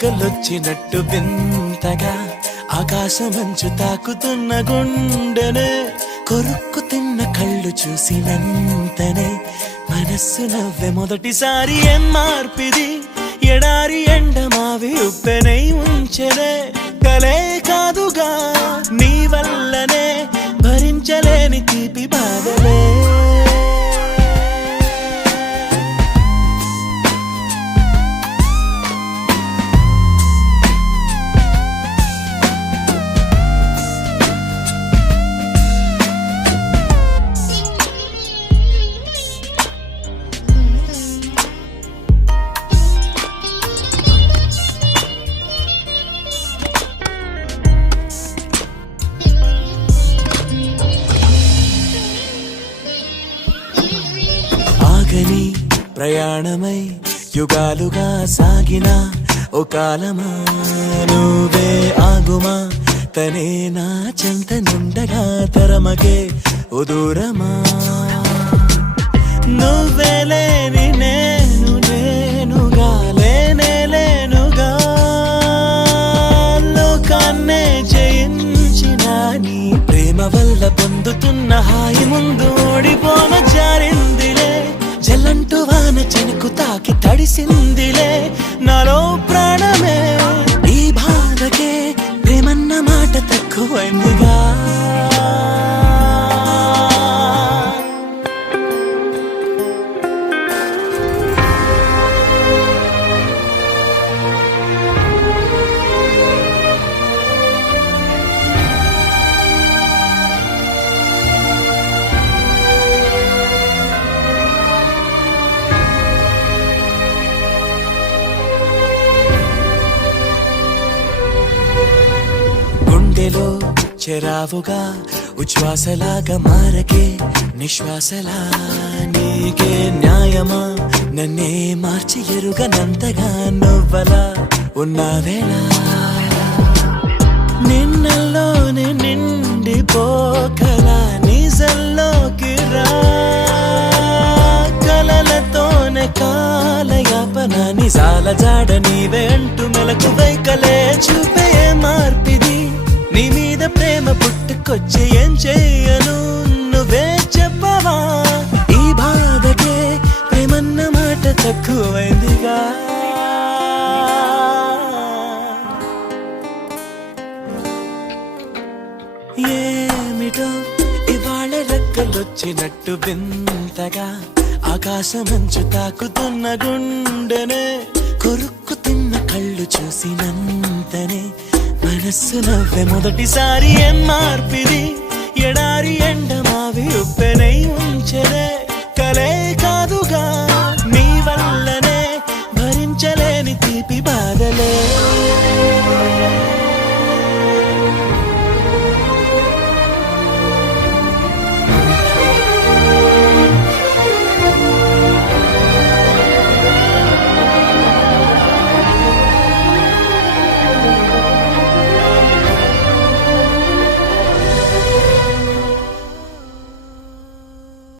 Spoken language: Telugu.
రెక్కలొచ్చినట్టు వింతగా ఆకాశమంచు తాకుతున్న గుండెనే కొరుక్కు తిన్న కళ్ళు చూసినంతనే మనస్సు నవ్వే మొదటిసారి ఏం మార్పిది ఎడారి ఎండమావి ఉప్పెనై ఉంచెనే కలే కాదుగా నీ వల్లనే భరించలేని తీపి బాధలే ఆగని ప్రయాణమై యుగాలుగా సాగిన ఓ కాలమా నువ్వే ఆగుమా తనే నా చెంత నుండగా తరమగే ఓ దూరమా నువ్వే లేని నేను నేనుగా లేనే లేనుగా లోకాన్నే జయించిన నీ ప్రేమ వల్ల పొందుతున్న హాయి ముందు ఓడిపోన జారిందిలే జల్లంటూ వాన చెనుకు తాకి తడిసిందిలే నాలో ప్రాణమే ఈ బాధకే ప్రేమన్న మాట తక్కువైందిగా గుండెలో చెరావుగా ఉచ్ఛ్వాసలాగా మారకే నిశ్వాసలా నీకే న్యాయమా నన్నే మార్చి ఎరుగనంతగా నువ్వలా ఉన్నావేళ నిన్నల్లోనే నిండిపోకలా నిజల్లోకి రా కలలతోనే కాలయాపన నిజాల జాడ నీవే అంటూ మెలకు వైకలే చూపే మార్పిది నీ మీద ప్రేమ పుట్టుకొచ్చి ఏం చెయ్యను నువ్వే చెప్పవా ఈ బాధకే ప్రేమన్న మాట తక్కువైందిగా ఏమిటో ఇవాళ రెక్కలొచ్చినట్టు వింతగా ఆకాశమంచు తాకుతున్న గుండెనే కొరుక్కు తిన్న కళ్ళు చూసినంతనే మనస్సు నవ్వే మొదటిసారి ఏం మార్పిది ఎడారి ఎండమావి ఉప్పెనై ఉంచెనే కలే